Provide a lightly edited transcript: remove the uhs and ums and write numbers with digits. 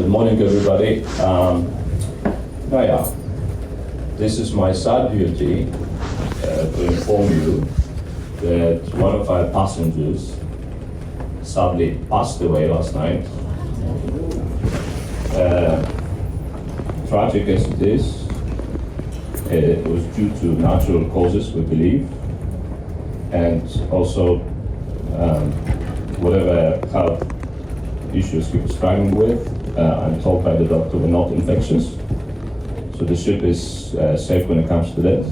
Good morning, everybody. This is my sad duty to inform you that one of our passengers sadly passed away last night. Tragic as it is, it was due to natural causes, we believe, and also whatever health issues he was struggling with, I'm told by the doctor, were not infectious. So the ship is safe when it comes to that.